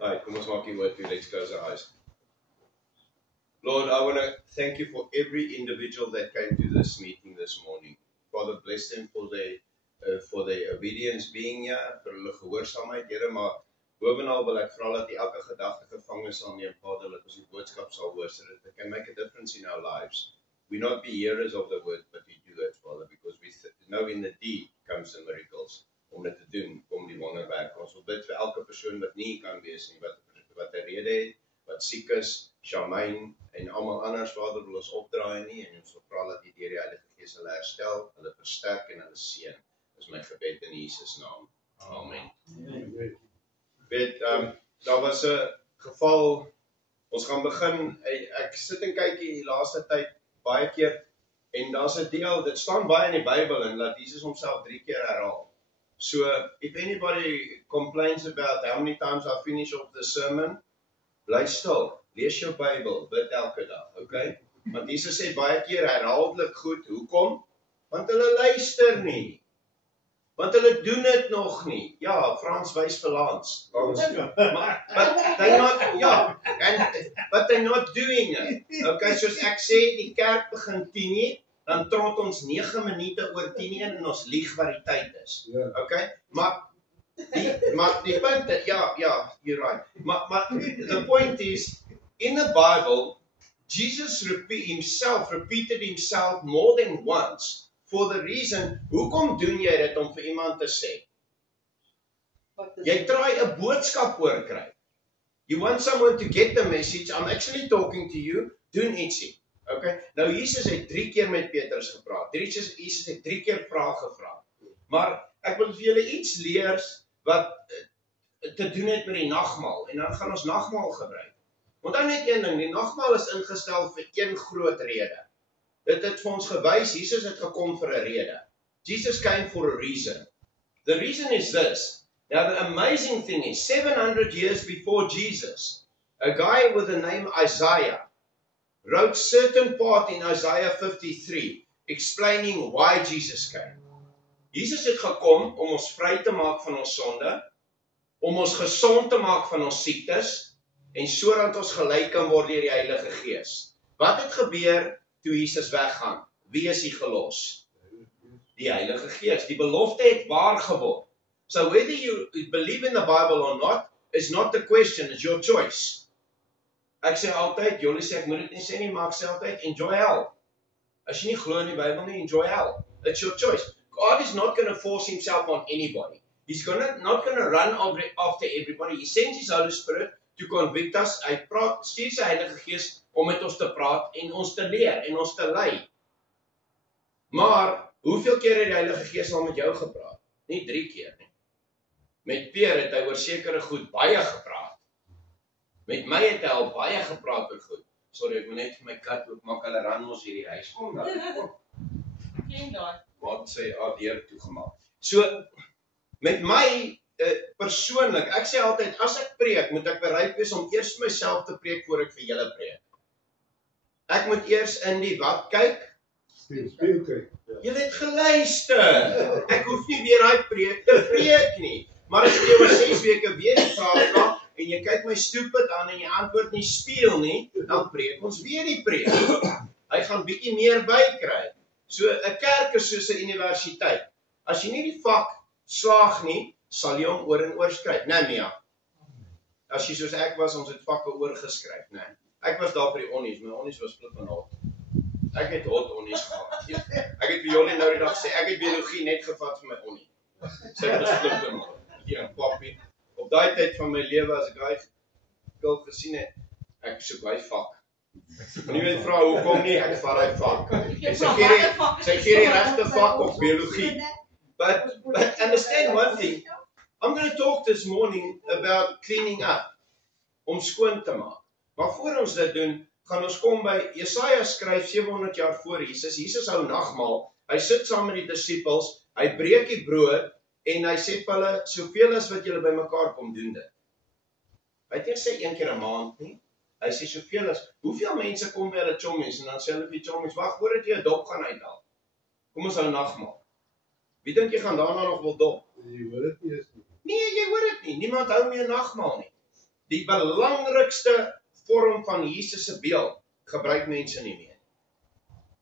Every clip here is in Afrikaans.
Alright, kom ons maak die oor toe. Let's close our eyes. Lord, I want to thank you for every individual that came to this meeting this morning. Father, bless them for their obedience being here, vir hulle gehoorsaamheid, Here, maar bovenal wil ek vra dat elke gedagte gevange sal neem, Vader, dat ons die boodskap sal hoor, so that it can make a difference in our lives. We not be hearers of the word, but we do it, Father, because we know in the deed comes the miracles. Om dit te doen, kom die wonderwerk. Ons wil bid vir elke persoon wat nie kan wees nie, wat 'n rede het, wat siek is, Charmaine en almal anders, Vader, wil ons opdraai nie, en ons wil vra dat die deur die Heilige Gees hulle herstel, hulle versterk en hulle seën. Dis my gebed in Jesus naam. Amen. Weet, daar was 'n geval, ons gaan begin, ek sit en kyk die laaste tyd baie keer, en daar's 'n deel, dit staan baie in die Bybel, en laat Jesus homself 3 keer herhaal. So, if anybody complains about how many times I finish off the sermon, bly stil, lees jou Bybel, bid elke dag, okay? Want Jesus sê baie keer herhaaldelik goed, hoekom? Want hulle luister nie. Want hulle doen dit nog nie. Ja, Frans wys verlaans. Maar, but they're not doing it. Okay, soos ek sê, die kerk begin 10:00, dan trot ons 9 minute oor 10:00 en ons lieg wat die tyd is. Okay, maar die punt, ja, you're right. Maar the point is, in the Bible, Jesus repeated himself more than once for the reason, hoekom doen jy dit om vir iemand te sê? Jy try 'n boodskap oorkry. You want someone to get the message, I'm actually talking to you, doen ietsie. Okay? Nou Jesus het 3 keer met Petrus gepraat. Jesus het 3 keer vrae gevra. Maar ek wil vir julle iets leer wat te doen het met die nagmaal, en dan gaan ons nagmaal gebruik. Onthou net een ding, die nagmaal is ingestel vir een groot rede. Dit het vir ons gewys, Jesus het gekom vir 'n rede. Jesus came for a reason. The reason is this. Now the amazing thing is, 700 years before Jesus, a guy with the name Isaiah wrote certain part in Isaiah 53, explaining why Jesus came. Jesus het gekom om ons vry te maak van ons sonde, om ons gesond te maak van ons siektes, en sodat ons gelyk kan word deur die Heilige Gees. Wat het gebeur toe Jesus weggaan? Wie is hy gelos? Die Heilige Gees. Die belofte het waar geword. So whether you believe in the Bible or not, is not the question, it's your choice. Ek sê altyd, Jolie sê ek moet dit nie sê nie, maar ek sê altyd, enjoy hell. As jy nie glo in die Bybel nie, enjoy hell. It's your choice. God is not going to force himself on anybody. He's not going to run after everybody. He sends his Holy Spirit to convict us. Hy stuur sy Heilige Gees om met ons te praat en ons te leer en ons te lei. Maar, hoeveel keer het die Heilige Gees al met jou gepraat? Nie 3 keer nie. Met Peer het hy oor sekere goed baie gepraat. Met my het hy al baie gepraat oor goed. Sorry, ek moet net vir my kat oopmaak, hulle ran ons hierdie huis. Kom dan. Ken daai. Wat sê deur toegemaak. So, met my persoonlik, ek sê altyd, as ek preek, moet ek bereid wees om eers myself te preek voor ek vir julle preek. Ek moet eers in die wat kyk? Speel kyk. Julle het geluister. Ek hoef nie weer daai preek te preek nie. Maar as jy oor 6 weke weer die vraag vra, en jy kyk my stupid aan en jy antwoord nie speel nie, dan preek ons weer die preek. Hy gaan bietjie meer bykry. So 'n kerk is soos 'n universiteit. As jy nie die vak slaag nie, sal jy hom oor en oor skryf. Nee, Mia. As jy soos ek was, ons het vakke oorgeskryf, nee. Ek was daar vir die onnies, my onnies was flippend hot. Ek het hot onnies gehad. Ek het vir Jolie nou die dag gesê, ek het biologie net gevat vir my onnie. Sy was flippend hot. Hier in Papi. Op daai tyd van my lewe as ek daai kul gesien het, ek soek hy vak. En jy weet vra hoekom nie, ek vat hy vak. Sy gee die regte vak op biologie. But understand one thing. I'm going to talk this morning about cleaning up. Om skoon te maak. Maar voor ons dit doen, gaan ons kom by Jesaja skryf 700 jaar voor Jesus. Jesus hou nagmaal. Hy sit saam met die disippels. Hy breek die brood en hy sê vir hulle, soveel as wat julle bymekaar kom doen dit. Hy het nie gesê 1 keer 'n maand nie. Hy sê soveel as, hoeveel mense kom by hulle chommies en dan sê hulle vir die chommies, wag voordat jy 'n dop gaan uithaal. Kom ons hou nagmaal. Wie dink jy gaan daarna nog wil dop? Jy hoor dit nie eens nie. Nee, jy hoor dit nie. Niemand hou meer nagmaal nie. Die belangrikste vorm van Jesus se beeld gebruik mense nie meer.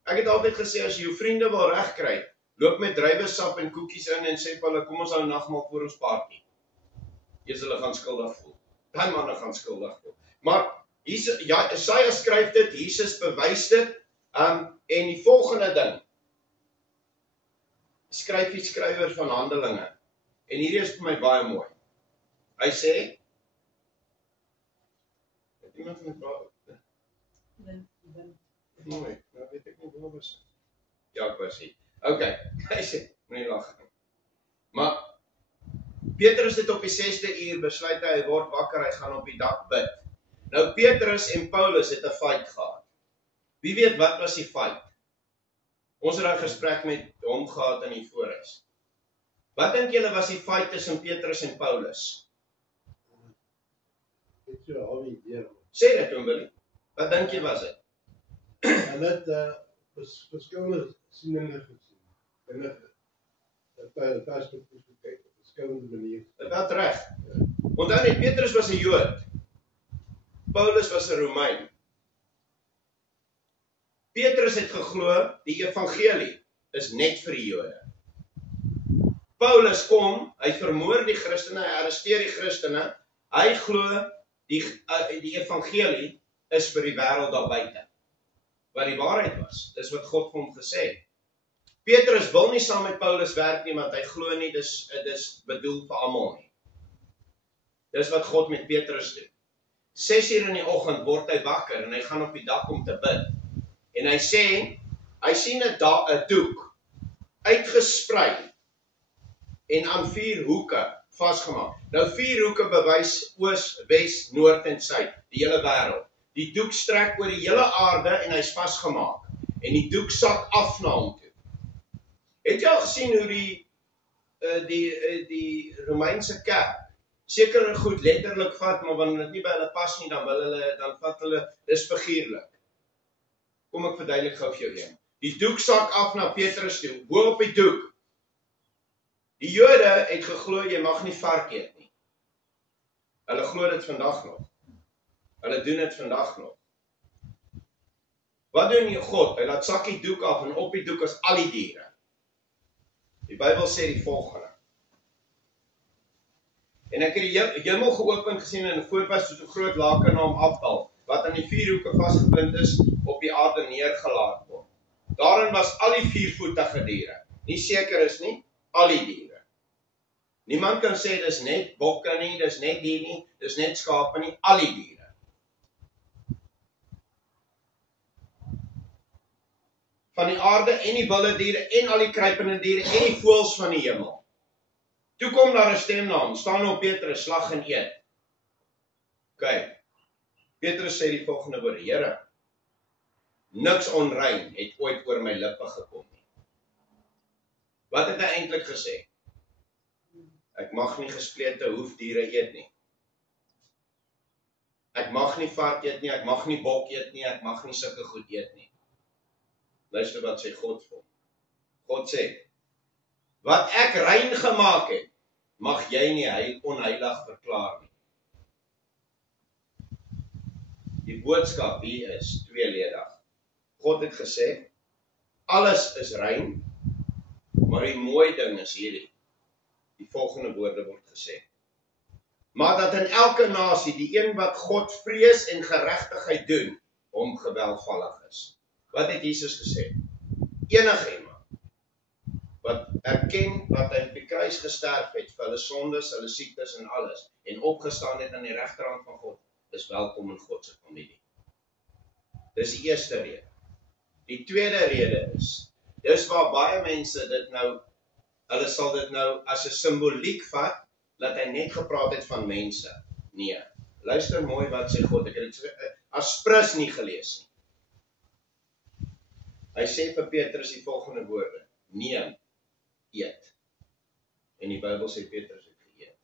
Ek het altyd gesê, as jy jou vriende wil regkry, loop met druiwesap en koekies in en sê vir hulle, kom ons hou nagmaal voor ons party. Eers hulle gaan skuldig voel. Daai manne gaan skuldig voel. Maar Jesaja skryf dit, Jesus bewys dit, en die volgende ding, skryf die skrywer van Handelinge, en hierdie is vir my baie mooi. Hy sê, het iemand van die praat? Mooi, nou weet ek nie waar was. Ja, ek was hier. Ok, hy sê, moenie lag nie. Maar, Petrus het op die 6de uur besluit hy word wakker, hy gaan op die dak bid. Nou, Petrus en Paulus het 'n fight gehad. Wie weet wat was die fight? Ons het 'n gesprek met hom gehad in die voorhuis. Wat dink julle was die fight tussen Petrus en Paulus? Het jy al die idee? Sê dit, oom Willie. Wat dink jy was dit? En het verskillende sieninge gesien. En het perspektief gekyk, op verskillende maniere. Wat reg. Onthou net, Petrus was 'n Jood. Paulus was 'n Romein. Petrus het geglo, die evangelie is net vir die Jode. Paulus kom, hy vermoor die Christene, hy arresteer die Christene, hy glo, die evangelie is vir die wêreld daar buite. Wat die waarheid was, dis wat God vir hom gesê het. Petrus wil nie saam met Paulus werk nie, want hy glo nie, dis bedoel vir almal nie. Dis wat God met Petrus doen. 6 uur in die oggend word hy wakker, en hy gaan op die dak om te bid. En hy sê, hy sien 'n doek, uitgesprei, en aan 4 hoeke vasgemaak. Nou 4 hoeke bewys oos, wes, noord en suid, die hele wêreld. Die doek strek oor die hele aarde en hy's vasgemaak. En die doek sak af na hom toe. Het jy al gesien hoe die Romeinse kerk seker goed letterlik vat, maar wanneer dit nie by hulle pas nie, dan vat hulle, dis figuurlik. Kom ek verduidelik gou vir jou een. Die doek sak af na Petrus toe, bo op die doek. Die Jode het geglo, jy mag nie vark eet nie. Hulle glo dit vandag nog. Hulle doen dit vandag nog. Wat doen God? Hy laat sak die doek af, en op die doek is al die diere. Die Bybel sê die volgende. En ek het die hemel geopen gesien, en voorpas soos 'n groot laken na hom afdal, wat aan die 4 hoeke vasgebind is, op die aarde neergelaat word. Daarin was al die 4-voetige diere. Nie seker is nie, al die diere. Niemand kan sê, dis net bokke nie, dis net die nie, dis net skape nie, al die diere. Van die aarde en die wilde diere en al die kruipende diere en die voëls van die hemel. Toe kom daar 'n stem na hom, staan op Petrus, slag en eet. OK. Petrus sê die volgende woorde, Here, niks onrein het ooit oor my lippe gekom nie. Wat het hy eintlik gesê? Ek mag nie gesplete hoefdiere eet nie. Ek mag nie vark eet nie, ek mag nie bok eet nie, ek mag nie sulke goed eet nie. Luister wat sê God vir hom. God sê, wat ek rein gemaak het, mag jy nie onheilig verklaar nie. Die boodskap hier is tweeledig. God het gesê, alles is rein, maar die mooi ding is hierdie. Die volgende woorde word gesê. Maar dat in elke nasie, die een wat God vrees en geregtigheid doen, hom gewelvallig is. Wat het Jesus gesê? Enige iemand wat erken dat hy op die kruis gesterf het vir hulle sondes, hulle siektes en alles, en opgestaan het aan die regterhand van God, is welkom in God se familie. Dis die eerste rede. Die tweede rede is, dis waar baie mense dit nou, hulle sal dit nou as 'n simboliek vat, dat hy net gepraat het van mense. Nee, luister mooi wat sê God, ek het dit as prins nie gelees nie. Hy sê vir Petrus die volgende woorde, neem, eet. En die Bybel sê Petrus het geëet.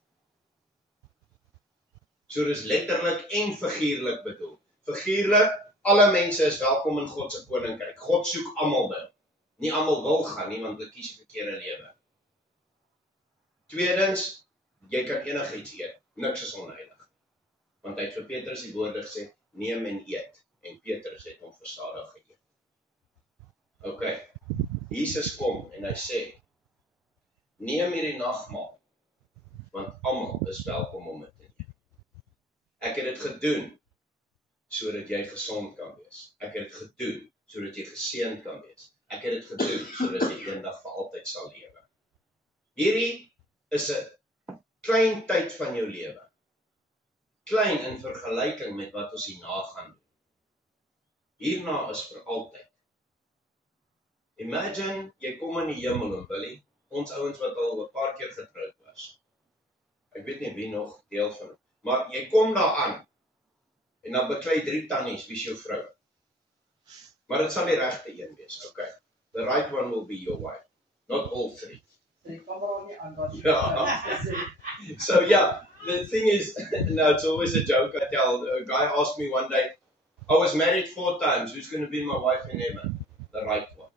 So dis letterlik en figuurlik bedoel. Figuurlik, alle mense is welkom in God se koninkryk. God soek almal binne. Nie almal wil gaan nie, want hulle kies 'n verkeerde lewe. Tweedens, jy kan enigiets eet. Niks is onheilig. Want hy het vir Petrus die woorde gesê, neem en eet. En Petrus het hom verstadig geëet. OK, Jesus kom en hy sê, neem hierdie nagmaal, want almal is welkom om dit te neem. Ek het dit gedoen, sodat jy gesond kan wees. Ek het dit gedoen, sodat jy geseënd kan wees. Ek het dit gedoen, sodat jy eendag vir altyd sal lewe. Hierdie is 'n klein tyd van jou lewe. Klein in vergelyking met wat ons hierna gaan doen. Hierna is vir altyd. Imagine, jy kom in die hemel en Billy, ons ouens wat al 'n paar keer getroud was. Ek weet nie wie nog deel van het, maar jy kom daar aan, en dan beklei 3 tannies, wie is jou vrou? Maar dit sal die regte een wees, okay. The right one will be your wife, not all 3. So yeah, the thing is, no, it's always a joke I tell. A guy asked me one day, I was married 4 times, who's going to be my wife in heaven? The right one.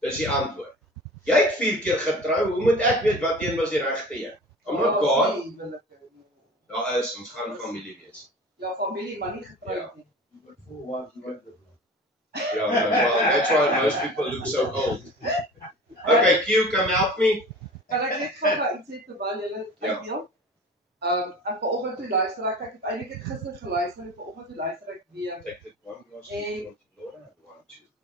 Dis die antwoord. Jy het 4 keer getrou, hoe moet ek weet wat een was die regte een? I'm not God. Daar is, ons gaan familie wees. Ja, familie, maar nie getrouwd nie. Yeah, well, that's why most people look so old. Okay, Q, come help me. Kan ek net gou iets sê terwyl julle deel? Ek vanoggend toe luister ek het eintlik het gister geluister en vanoggend toe luister ek weer.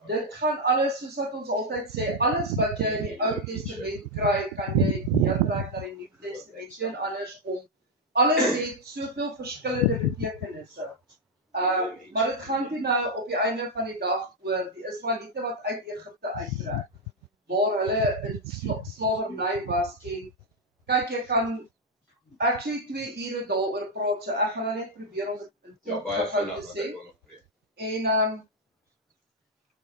Dit gaan alles soos wat ons altyd sê, alles wat jy in die Ou Testament kry, kan jy neertrek na die Nuwe Testament, so en andersom. Alles het soveel verskillende betekenisse. Maar dit gaan toe nou op die einde van die dag oor die Israeliete wat uit Egipte uittrek, waar hulle in slawerny was en kyk jy kan actually 2 ure daaroor praat, so ek gaan net probeer om dit in baie te sê. En in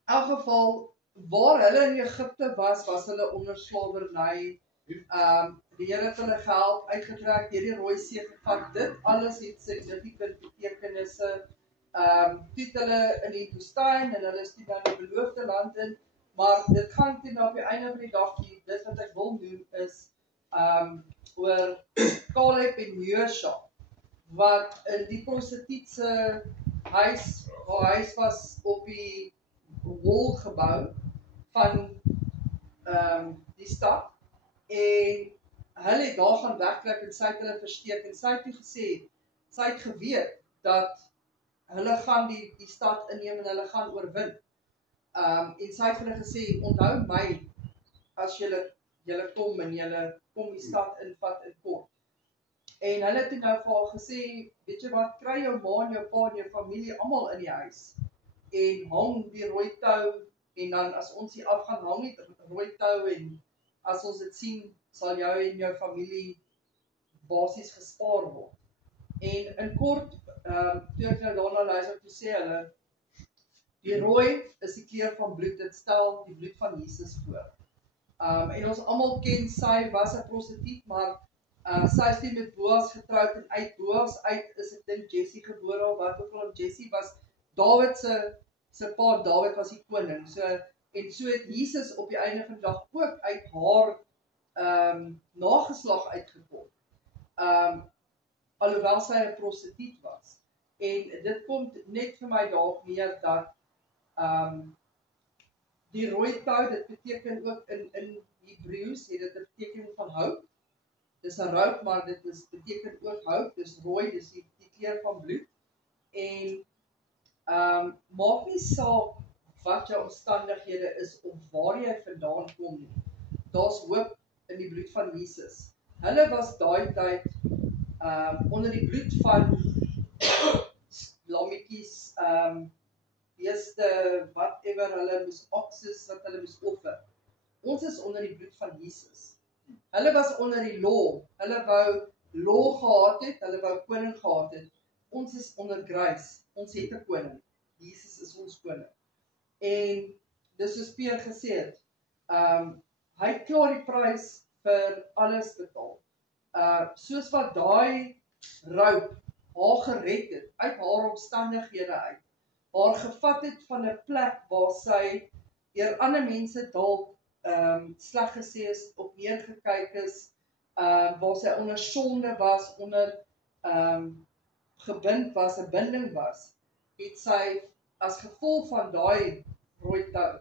elk geval, waar hulle in Egipte was hulle onder slawerny. Die Here het hulle gehelp uitgetrek, deur die Rooi See gevat. Dit alles het significant betekenisse. Toe het hulle in die woestyn en hulle is toe dan die beloofde land in, maar dit gaan toe op die einde van die dag, dit wat ek wil doen is oor Caleb en Joshua, wat in die prostituut se huis was op die wall gebou van die stad, en hulle het daar gaan wegtrek en sy het hulle versteek, en sy het toe gesê, sy het geweet dat hulle gaan die stad inneem en hulle gaan oorwin. En sy het hulle gesê, onthou my, as julle kom en julle kom die stad invat in kort. En hulle het toe nou vir haar gesê, weet jy wat, kry jou ma en jou pa en jou familie almal in die huis, en hang die rooi tou, en dan as ons hier af gaan hang die rooi tou, en as ons dit sien, sal jou en jou familie basies gespaar word. En in kort, toe ek nou daarna luister, toe sê hulle, die rooi is die kleur van bloed, dit stel die bloed van Jesus voor. En ons almal ken, sy was 'n prostituut, maar sy is nie met Boas getroud, en uit Boas uit is ek dink Jesse gebore, of wat ook al, Jesse was Dawid se pa, Dawid was die koning, so het Jesus op die einde van die dag ook uit haar nageslag uitgekom, alhoewel sy 'n prostituut was. En dit kom net vir my daar neer dat die rooi tou, dit beteken ook in Hebreëus, het dit 'n beteken van hout. Dis 'n rout, maar dit beteken ook hout, dis rooi, dis die kleur van bloed. En maak nie saak wat jou omstandighede is of waar jy vandaan kom nie. Daar's hoop in die bloed van Jesus. Hulle was daai tyd onder die bloed van lammetjies, beeste, whatever hulle moes okses wat hulle moes offer. Ons is onder die bloed van Jesus. Hulle was onder die law. Hulle wou law gehad het, hulle wou koning gehad het. Ons is onder grace. Ons het 'n koning. Jesus is ons koning. En dis soos Peer gesê het, hy het klaar die prys vir alles betaal. Soos wat daai rout haar gered het, uit haar omstandighede uit, haar gevat het van 'n plek waar sy deur ander mense dalk sleg gesê is, op neergekyk is, waar sy onder sonde was, onder gebind was, 'n binding was, het sy as gevolg van daai rooi tou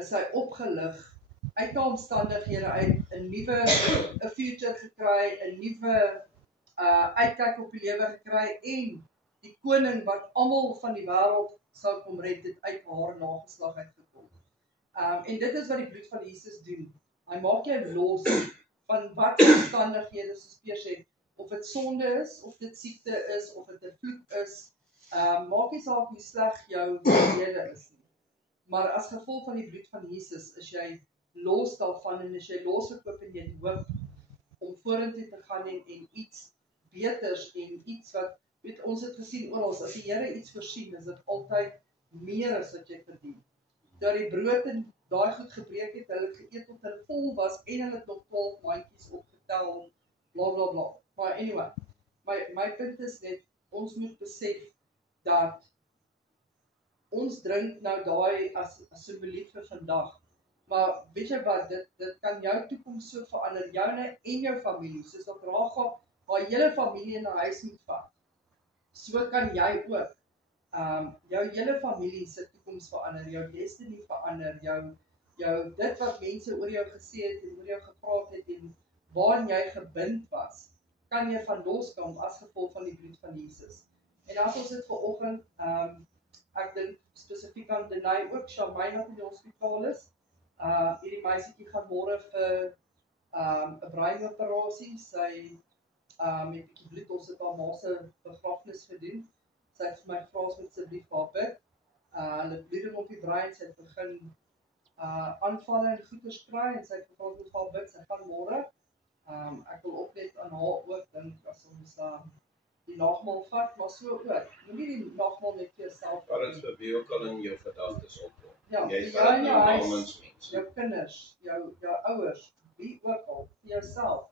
is hy opgelig uit die omstandighede uit 'n future gekry, 'n nuwe uitkyk op die lewe gekry en die koning wat almal van die wêreld sou kom red het uit haar nageslag uitgekom. En dit is wat die bloed van Jesus doen. Hy maak jou los van wat omstandighede soos Peer sê, of dit sonde is, of dit siekte is, of dit 'n vloek is, maak nie saak hoe sleg jou verlede is nie. Maar as gevolg van die bloed van Jesus is jy los daarvan en is jy losgekoop en jy het hoop om vorentoe te gaan en iets beters en iets wat, weet ons het gesien oral, as die Here iets voorsien, is dit altyd meer as wat jy verdien. Dat die brood en daai goed gebreek het, hulle het geëet tot hulle vol was en hulle het nog 12 mandjies opgetel, bla bla bla. Maar anyway, my punt is net, ons moet besef dat ons drink nou daai as simboliek vir vandag. Maar weet jy wat, dit kan jou toekoms so verander, joune en jou familie, soos dat Ragab haar hele familie in 'n huis moet vat. So kan jy ook jou hele familie se toekoms verander, jou destiny verander, jou dit wat mense oor jou gesê het en oor jou gepraat het en waarin jy gebind was, kan jy van loskom as gevolg van die bloed van Jesus. En as ons dit vanoggend, ek dink spesifiek aan Denai ook, Shamaine wat in die hospitaal is, hierdie meisietjie gaan môre vir 'n breinoperasie, sy met 'n bietjie bloed, ons het haar ma se begrafnis gedoen. Sy het vir my gevra om asseblief vir haar bid. Hulle bloeding op die brein, sy het begin aanvalle en goeters kry en sy het gevra om vir haar bid, sy gaan môre. Ek wil ook net aan haar ook dink as ons die nagmaal vat, maar so ook. Moenie die nagmaal net vir jouself. Maar dit vir wie ook al in jou gedagtes opkom. Ja, Jy jy vat in nie jou huis, namens mense. jou kinders, jou ouers, wie ook al, vir jouself.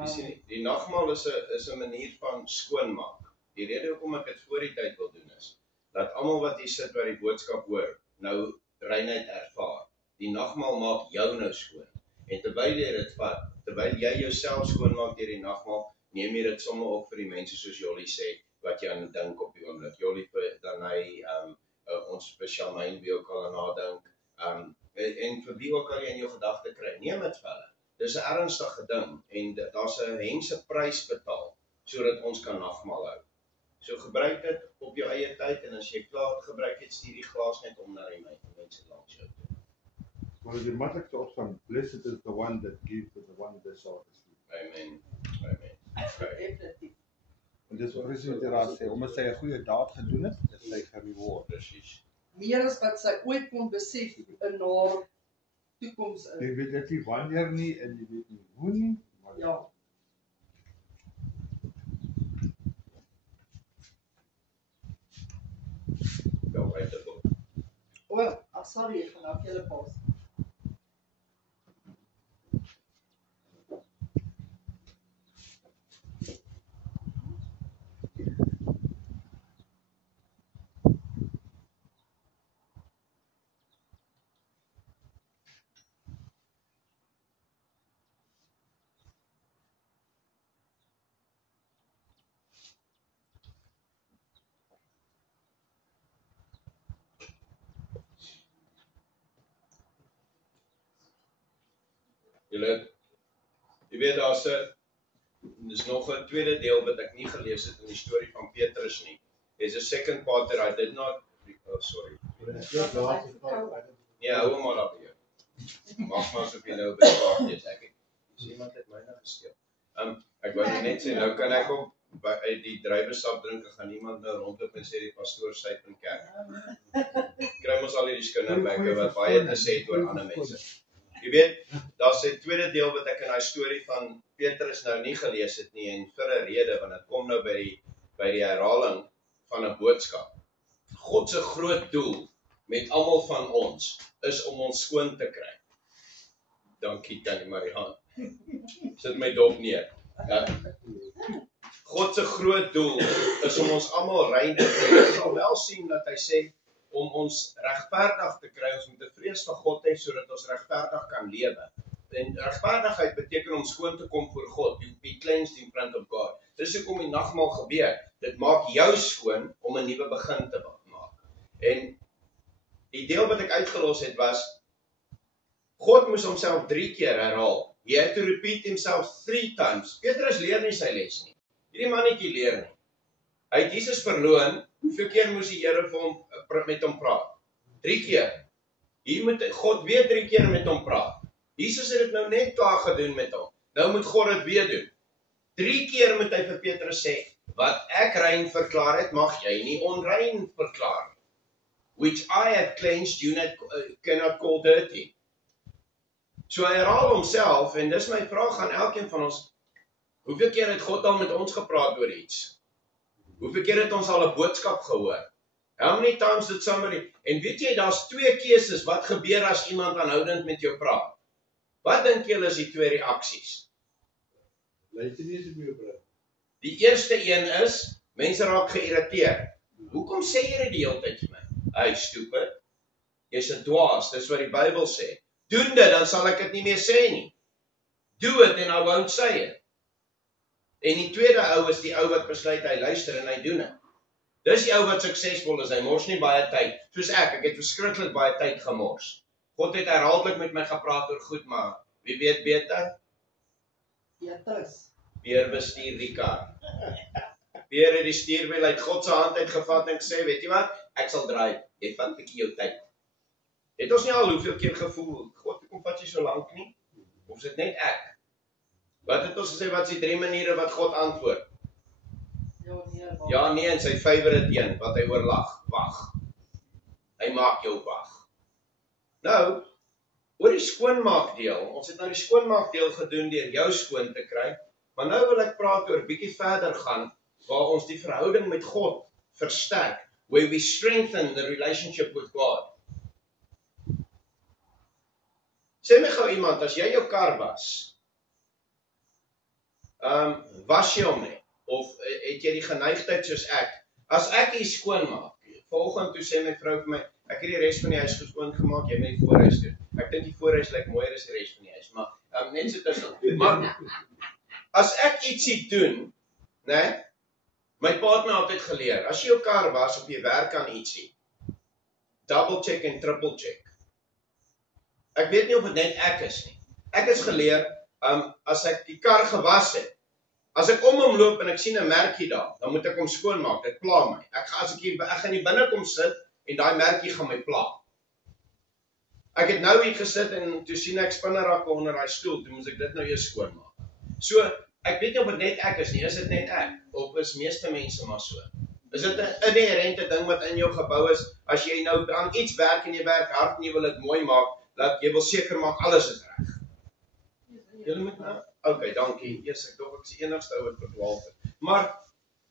Jy sien, die nagmaal is 'n manier van skoonmaak. Die rede hoekom ek dit voor die tyd wil doen is, dat almal wat hier sit by die boodskap hoor, nou reinheid ervaar. Die nagmaal maak jou nou skoon. En terwyl jy dit vat, terwyl jy jouself skoonmaak deur die nagmaal, neem jy dit sommer op vir die mense soos Jolly sê, wat jy aan dink op die oomblik. Jolly vir Danai, ons vir Shamaine wie ook al aan haar dink, en vir wie ook al jy in jou gedagte kry, neem dit vir hulle. Dis 'n ernstige ding en daar's 'n hengse prys betaal sodat ons kan nagmaal hou. So gebruik dit op jou eie tyd en as jy klaar gebruik het, stuur die glas net om na die mense langs jou toe. Maar die maklikste opstaan, blessed is the one that gives to the one that shall receive. Amen. Amen. Definitief. En dis wat presies wat jy daar sê, omdat sy 'n goeie daad gedoen het, is sy gereward. Presies. Meer as wat sy ooit kon besef in haar toekoms in. Jy weet net nie wanneer nie en jy weet nie hoe nie, maar Ja. Wel uit te kom. Sorry, ek gaan nou vir julle pas. Jy weet dis nog 'n tweede deel wat ek nie gelees het in die storie van Petrus nie. There's a second part that I did not, sorry. Nee, hou hom maar op hier. Mag maar asof jy nou bespaar is. Is iemand het myne gesteel. Ek wou net sê, nou kan ek ook uit die druiwesap drink, gaan niemand nou rondloop en sê die pastoor syp in kerk. Kry ons al hierdie skinderbekke wat baie te sê het oor ander mense. Jy weet, daar's 'n tweede deel wat ek in daai storie van Petrus nou nie gelees het nie en vir 'n rede, want dit kom nou by die herhaling van 'n boodskap. God se groot doel met almal van ons is om ons skoon te kry. Dankie Tannie Marianne. Sit my dop neer. Ja. God se groot doel is om ons almal rein te kry. Jy sal wel sien dat hy sê om ons regverdig te kry, ons moet 'n vrees vir God hê sodat ons regverdig kan lewe. en regverdigheid beteken om skoon te kom voor God, to be cleansed in front of God. Dis hoekom die nagmaal gebeur. Dit maak jou skoon om 'n nuwe begin te maak. En die deel wat ek uitgelos het was, God moes homself 3 keer herhaal. He had to repeat himself 3 times. Petrus leer nie sy les nie. Hierdie mannetjie leer nie. Hy het Jesus verloon, hoeveel keer moes die Here vir hom met hom praat? 3 keer. Hier moet God weer 3 keer met hom praat. Jesus het dit nou net klaar gedoen met hom. Nou moet God dit weer doen. 3 keer moet hy vir Petrus sê, wat ek rein verklaar het, mag jy nie onrein verklaar. Which I have cleansed, you cannot call dirty. So hy herhaal homself, en dis my vraag aan elkeen van ons, hoeveel keer het God al met ons gepraat oor iets? Hoeveel keer het ons al 'n boodskap gehoor? How many times did somebody, en weet jy, daar's 2 keuses, wat gebeur as iemand aanhoudend met jou praat? Wat dink julle is die 2 reaksies? Luister nie eens op jou praat. Die eerste een is, mense raak geïrriteerd. Hoekom sê jy dit die hele tyd vir my? Hey, stupid. Jy's 'n dwaas, dis wat die Bybel sê. Doen dit, dan sal ek dit nie meer sê nie. Do it and I won't say it. En die tweede ou is die ou wat besluit hy luister en hy doen dit. Dis die ou wat suksesvol is, hy mors nie baie tyd. Soos ek het verskriklik baie tyd gemors. God het herhaaldelik met my gepraat oor goed, maar wie weet beter? Petrus. Weer bestuur die kar. Weer het die stuurwiel uit God se hand uitgevat en gesê, weet jy wat? Ek sal draai. Jy vat 'n bietjie jou tyd. Het ons nie al hoeveel keer gevoel, God, hoekom vat jy so lank nie? Of is dit net ek? Wat het ons gesê, wat is die 3 maniere wat God antwoord? Ja, nee, en sy favorite een, wat hy oorlag, wag. Hy maak jou wag. Nou, oor die skoonmaakdeel, ons het nou die skoonmaakdeel gedoen deur jou skoon te kry, maar nou wil ek praat oor bietjie verder gaan, waar ons die verhouding met God versterk, where we strengthen the relationship with God. Sê my gou iemand, as jy jou kar was jy hom nie? Of het jy die geneigtheid soos ek? As ek hier skoon maak, vanoggend toe sê my vrou vir my, ek het die res van die huis skoon gemaak, jy moet die voorhuis doen. Ek dink die voorhuis lyk mooier as die res van die huis, maar mense tussen. Maar as ek ietsie doen, né? My pa het my altyd geleer, as jy jou kar was of jy werk aan ietsie, double check en triple check. Ek weet nie of dit net ek is nie. Ek is geleer, as ek die kar gewas het, as ek om hom loop en ek sien 'n merkie daar, dan moet ek hom skoonmaak, dit pla my. Ek gaan nie binnekom sit en daai merkie gaan my pla. Ek het nou hier gesit en toe sien ek spinnerakke onder daai stoel, toe moes ek dit nou eers skoonmaak. So, ek weet nie of dit net ek is nie, is dit net ek? Of is meeste mense maar so? Is dit 'n inherente ding wat in jou gebou is, as jy nou aan iets werk en jy werk hard en jy wil dit mooi maak, dat jy wil seker maak alles is reg. Julle moet nou? Okay, dankie. Eers ek dink ek is die enigste ou wat verdwaal het. Maar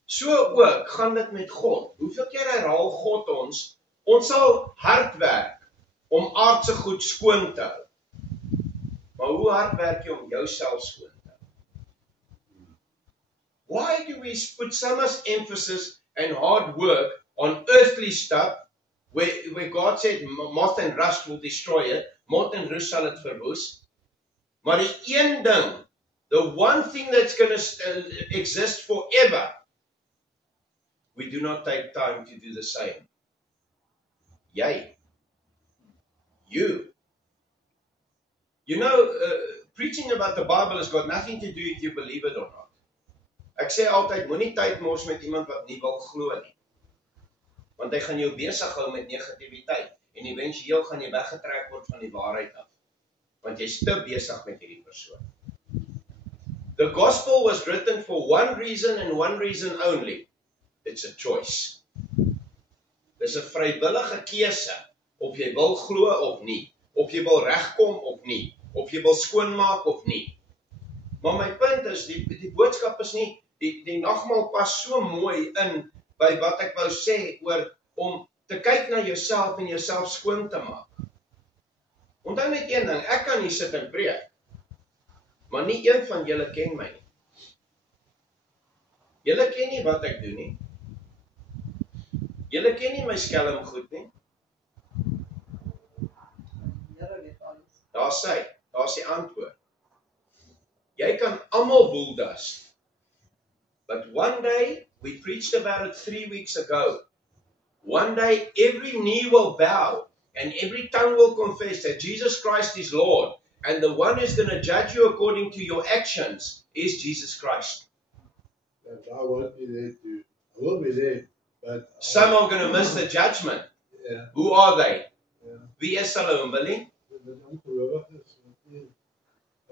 so ook gaan dit met God. Hoeveel keer herhaal God ons sal hard werk om aardse goed skoon te hou. Maar hoe hard werk jy om jouself skoon te hou? Why do we put so much emphasis and hard work on earthly stuff where God said moth and rust will destroy it, moth en rus sal dit verwoes. Maar die een ding, the one thing that's going to exist forever, we do not take time to do the same. Jy. You. You know, preaching about the Bible has got nothing to do if you believe it or not. Ek sê altyd, moenie tyd mors met iemand wat nie wil glo nie. Want hy gaan jou besig hou met negativiteit en eventueel gaan jy weggetrek word van die waarheid af. Want jy's te besig met hierdie persoon. The gospel was written for one reason and one reason only. It's a choice. Dis 'n vrywillige keuse of jy wil glo of nie, of jy wil regkom of nie, of jy wil skoonmaak of nie. Maar my punt is, die boodskap is nie, die nagmaal pas so mooi in by wat ek wou sê oor om te kyk na jouself en jouself skoon te maak. Onthou net een ding, ek kan hier sit en preek, maar nie een van julle ken my nie. Julle ken nie wat ek doen nie. Julle ken nie my skelm goed nie. Here weet alles. Daar sê, Daar's die antwoord. Jy kan almal boeldust. But one day, we preached about it 3 weeks ago. One day, every knee will bow and every tongue will confess that Jesus Christ is Lord. And the one who's going to judge you according to your actions is Jesus Christ. And I won't be there too. I will be there, but Some are going to miss the judgment. yeah, Who are they? yeah. Wie is hulle, Billy? Dit ongelowig is.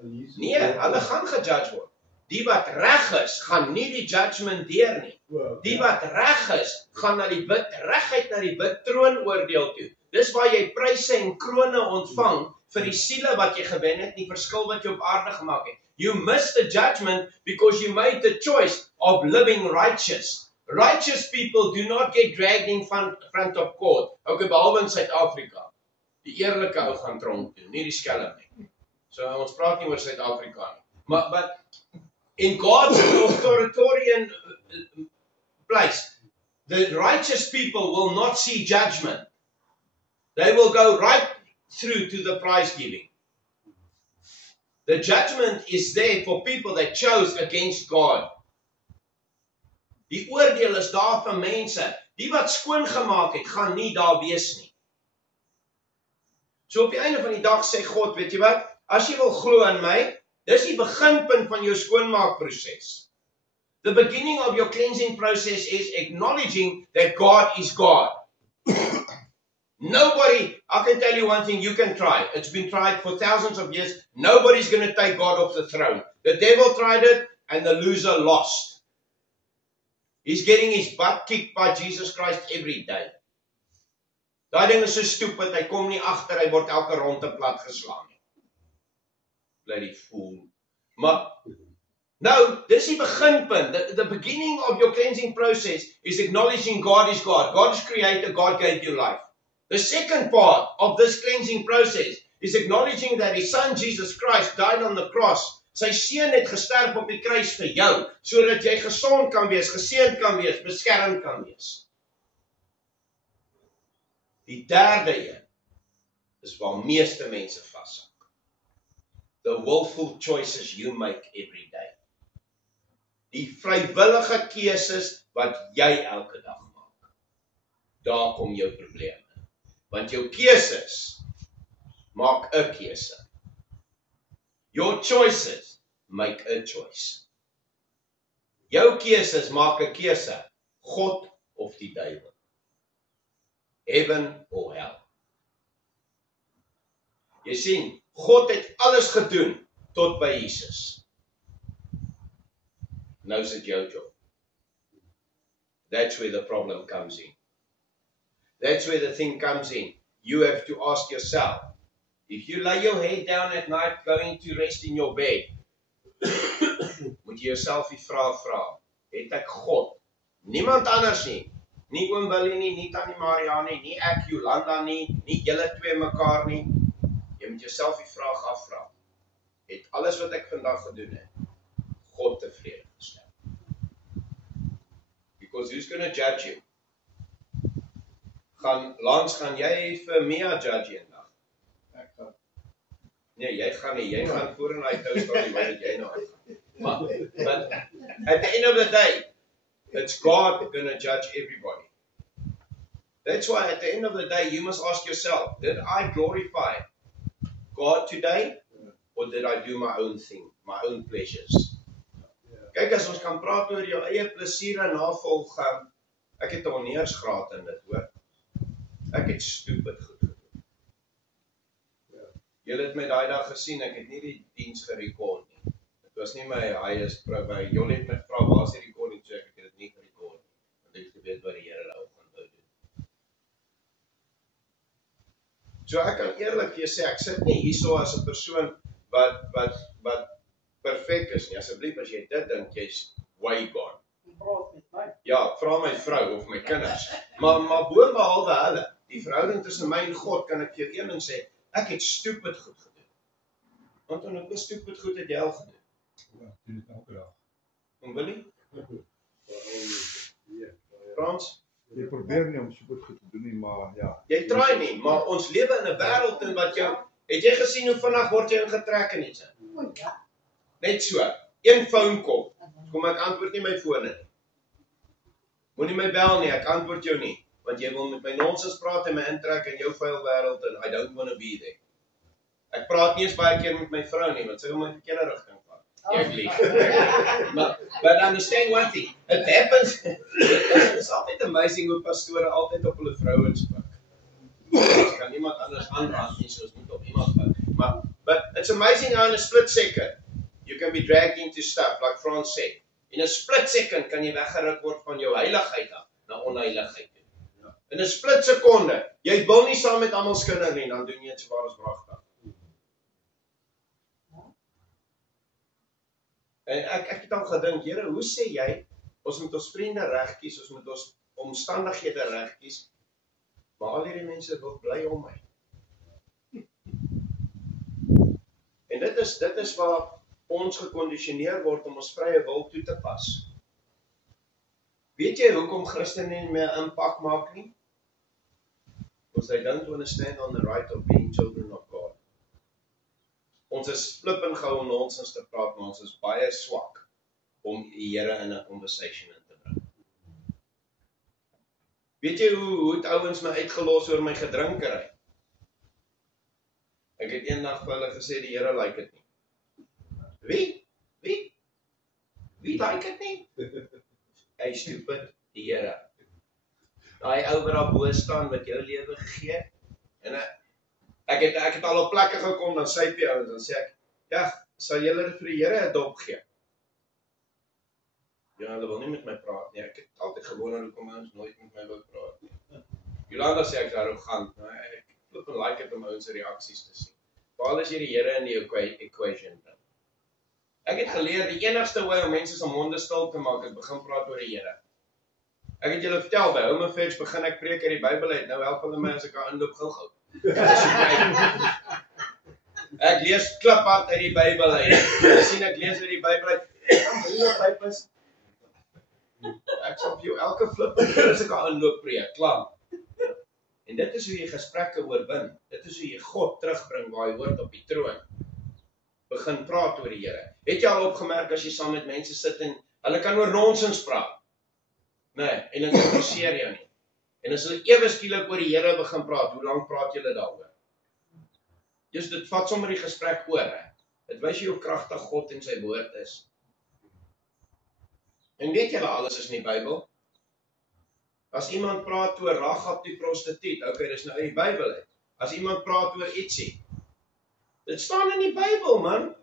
Jesus. Nee, hulle gaan gejudge word. Die wat reg is, gaan nie die judgment deur nie. Die wat reg is, gaan na die reguit na die troon oordeel toe. Dis waar jy pryse en krone ontvang vir die siele wat jy gewen het, die verskil wat jy op aarde gemaak het. You missed the judgment because you made the choice of living righteous. Righteous people do not get dragged in front of court. Okay, behalwe in Suid-Afrika. Die eerlike ou gaan tronk toe, nie die skelm nie. So ons praat nie oor Suid-Afrika nie. But in God's authoritarian place, the righteous people will not see judgment. They will go right through to the prize giving. The judgment is there for people that chose against God. Die oordeel is daar vir mense. Die wat skoon gemaak het, gaan nie daar wees nie. So op die einde van die dag sê God, weet jy wat? As jy wil glo in my, dis die beginpunt van jou skoonmaakproses. The beginning of your cleansing process is acknowledging that God is God. Nobody, I can tell you one thing, you can try. It's been tried for thousands of years. Nobody's going to take God off the throne. The devil tried it and the loser lost. He's getting his butt kicked by Jesus Christ every day. Daai ding is so stupid, hy kom nie agter, hy word elke ronde plat geslaan nie. Bloody fool. Maar, nou, dis die beginpunt. The beginning of your cleansing process is acknowledging God is God. God is creator, God gave you life. The second part of this cleansing process is acknowledging that His Son Jesus Christ died on the cross. Sy seun het gesterf op die kruis vir jou, sodat jy gesond kan wees, geseënd kan wees, beskermd kan wees. Die derde een is waar meeste mense vashak. The willful choices you make every day. Die vrywillige keuses wat jy elke dag maak. Daar kom jou probleem. Want jou keuses maak 'n keuse. Your choices make a choice. Jou keuses maak 'n keuse. God of die duiwel. Heaven or hell. Jy sien, God het alles gedoen tot by Jesus. Nou is dit jou job. That's where the problem comes in. That's where the thing comes in. You have to ask yourself, if you lay your head down at night going to rest in your bed, moet jy jouself die vraag vra, het ek God, niemand anders nie, nie oom Billy nie, nie Tannie Maria nie ek Jolanda nie julle twee mekaar nie, jy moet jouself die vraag afvra, het alles wat ek vandag gedoen het, God tevrede gestel? Because who's going to judge you? Lans, gaan jy vir Mia judge eendag? Ek gaan. Nee, jy gaan nie, jy gaan voor en uit huis waar jy nou uitgaan. But at the end of the day, it's God going to judge everybody. That's why at the end of the day, you must ask yourself, did I glorify God today? Or did I do my own thing, my own pleasures? Kyk, as ons kan praat oor jou eie plesier en navolg, ek het 'n honeursgraad in dit, hoor. Ek het stupid goed gedoen. Julle het my daai dag gesien, ek het nie die diens gerekord nie. Dit was nie my highest by Jolie het my gevra, waar is die recording, so ek het dit nie gerekord nie. Want ek het geweet wat die Here nou gaan doen. So ek kan eerlik vir jou sê, ek sit nie hierso as 'n persoon wat perfek is nie. Asseblief as jy dit dink, jy's way gone. Ja, vra my vrou of my kinders. Maar boonbehalwe hulle, die verhouding tussen my en God, kan ek vir jou een ding sê, ek het stupid goed gedoen. Want en ek stupid goed het jy al gedoen. Ja, doen dit elke dag. En Willie? Frans? Jy probeer nie om super goed te doen nie, maar ja. Jy try nie, maar ons lewe in 'n wêreld in wat jou Het jy gesien hoe vinnig word jy ingetrek in iets? O ja. Net so. Een phone call. Kom ek antwoord nie my fone nie. Moenie my bel nie, ek antwoord jou nie. Want jy wil met my nonsens praat en my intrek in jou vuil wêreld en I don't want to be there. Ek praat nie eens baie keer met my vrou nie, want sy wil my verkeerde rigting vat. Ek lieg. But understand one thing, it happens. It's altyd amazing hoe pastore altyd op hulle vrouens pik. Ek kan niemand anders aanraak nie, soos moet op iemand pik. But it's amazing how in a split second, you can be dragged into stuff, like Frans said. In 'n split second kan jy weggeruk word van jou heiligheid af na onheiligheid. In 'n split sekonde, jy wil nie saam met almal skinder nie, dan doen jy iets waar is bragtig. En ek het al gedink, Here, hoe sê jy, ons moet ons vriende reg kies, ons moet ons omstandighede reg kies, maar al hierdie mense wil bly om my. En dit is waar ons gekondisioneer word om ons vrye wil toe te pas. Weet jy hoekom Christene nie meer impak maak nie? Because they don't want to stand on the right of being children of God. Ons is flippend gou om nonsens te praat, maar ons is baie swak om die Here in 'n conversation in te bring. Weet jy hoe het ouens my uitgelos oor my gedrinkery? Ek het eendag vir hulle gesê, die Here like dit nie. Wie like dit nie? Hy stupid, die Here. Daai ou wat daar bo staan wat jou lewe gee. En ek het al op plekke gekom, dan sê jy ouens, dan sê ek, ja, sal julle vir die Here 'n dop gee? Ja, hulle wil nie met my praat nie. Ek het altyd gewonder hoekom ouens nooit met my wil praat nie. Jolanda sê ek is arrogant, maar ek flip en like dit om ouens se reaksies te sien. Veral as jy die Here in die equation bring. Ek het geleer die enigste way om mense se monde stil te maak is begin praat oor die Here. Ek het julle vertel by Home Affairs begin ek preek uit die Bybel uit. Nou help hulle my as ek aan inloop gou-gou. Ek lees kliphard uit die Bybel uit. Jy sien ek lees uit die Bybel uit. Ek sal vir jou elke flip as ek aan inloop preek. Klaar. En dit is hoe jy gesprekke oorwin. Dit is hoe jy God terugbring waar hy hoort op die troon. Begin praat oor die Here. Het jy al opgemerk as jy saam met mense sit en hulle kan oor nonsens praat? Nee, en dit interesseer jou nie. En as hulle ewe skielik oor die Here begin praat, hoe lank praat julle daaroor? Dus dit vat sommer die gesprek oor, hè. Dit wys jy hoe kragtig God en sy woord is. En weet julle alles is in die Bybel? As iemand praat oor Rahab die prostituut, okay, dis nou in die Bybel uit. As iemand praat oor ietsie, dit staan in die Bybel, man.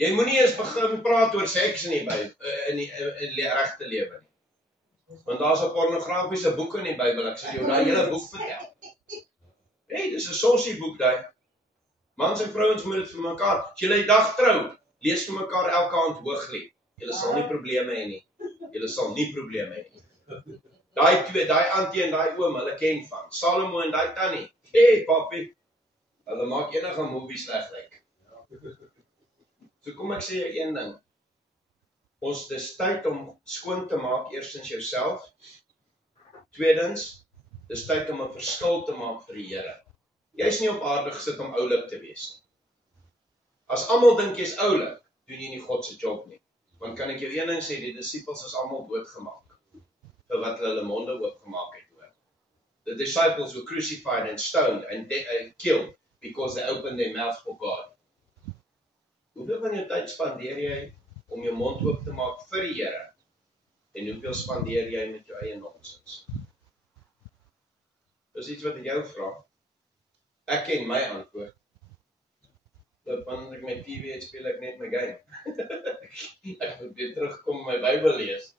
Jy moenie eens begin praat oor seks in die Bybel, in die regte lewe nie. Want daar's 'n pornografiese boek in die Bybel, ek sal jou daai hele boek vertel. Hey, dis 'n sossie boek daai. Mans en vrouens moet dit vir mekaar. As julle die dag trou, lees vir mekaar elke aand Hooglied. Julle sal nie probleme hê nie. Julle sal nie probleme hê nie. Daai twee, daai auntie en daai oom, hulle ken van. Salomo en daai tannie. Hey, papi. Hulle maak enige movie sleg lyk. So kom ek sê jou een ding. Ons dis tyd om skoon te maak eerstens jouself. Tweedens, dis tyd om 'n verskil te maak vir die Here. Jy's nie op aarde gesit om oulik te wees nie. As almal dink jy's oulik, doen jy nie God se job nie. Want kan ek jou een ding sê, die disippels is almal doodgemaak vir wat hulle monde oopgemaak het hoor. The disciples were crucified and stoned and killed because they opened their mouth for God. Hoeveel van jou tyd spandeer jy om jou mond oop te maak vir die Here? En hoeveel spandeer jy met jou eie nonsens? Dis iets wat ek jou vra. Ek ken my antwoord. Dat wanneer ek my TV het, speel ek net my game. Ek moet weer terugkom my Bybel lees.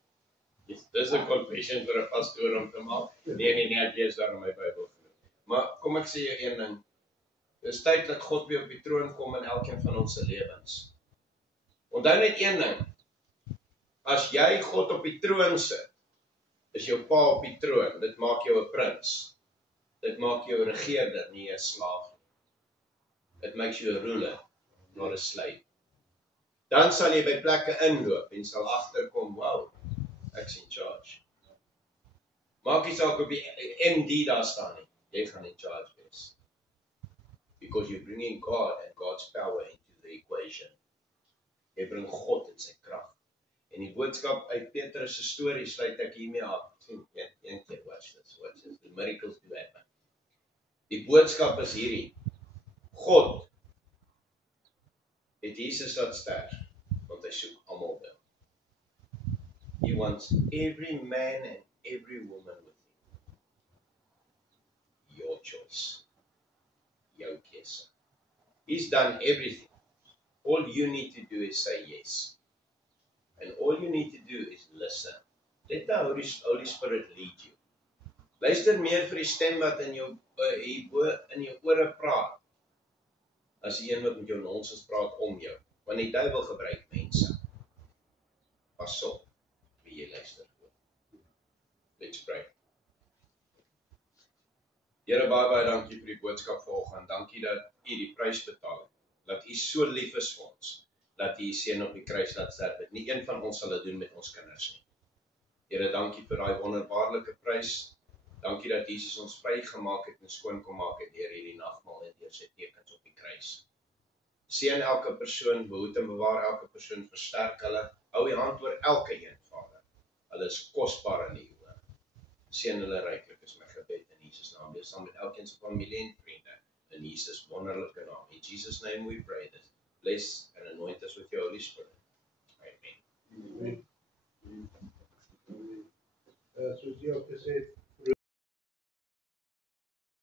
Dis 'n confession vir 'n pastoor om te maak. Nee, ek lees daar in my Bybel. Maar kom ek sê jou een ding. Dis tyd dat God weer op die troon kom in elkeen van ons se lewens. Onthou net een ding. As jy God op die troon sit, is jou pa op die troon. Dit maak jou 'n prins. Dit maak jou 'n regerder, nie 'n slaaf nie. It makes you a ruler, not a slave. Dan sal jy by plekke inloop en sal agterkom, wow, ek's in charge. Maak nie saak of die MD daar staan nie, jy gaan in charge wees. Because you're bringing God and God's power into the equation. Jy bring God in sy krag. En die boodskap uit Petrus se storie sluit ek hiermee af. Een keer, watch this. The miracles do happen. Die boodskap is hierdie. God het Jesus laat sterf, want hy soek almal wil. He wants every man and every woman with him. Your choice. Jou keuse. He's done everything. All you need to do is say yes. And all you need to do is listen. Let the Holy Spirit lead you. Luister meer vir die stem wat in jou ore praat, as die een wat met jou nonsens praat om jou. Want die duiwel gebruik mense. Pas op, wie jy luister voor. Let's pray. Here, baie dankie vir die boodskap vanoggend. Dankie dat U die prys betaal het. Dat U so lief is vir ons. Dat U seun op die kruis laat sterf het. Nie een van ons sal dit doen met ons kinders nie. Here, dankie vir daai wonderbaarlike prys. Dankie dat Jesus ons vrygemaak het en skoon kom maak het deur hierdie nagmaal en deur sy tekens op die kruis. Seën elke persoon, behoed en bewaar elke persoon, versterk hulle. Hou U hand oor elke een, Vader. Hulle is kosbaar in U oë. Seën hulle ryklik is my gebed in Jesus naam. Wees saam met elkeen se familie en vriende in Jesus wonderlike naam. In Jesus name we pray this. Bless and anoint us with your Holy Spirit. Amen. Soos jy ook gesê het,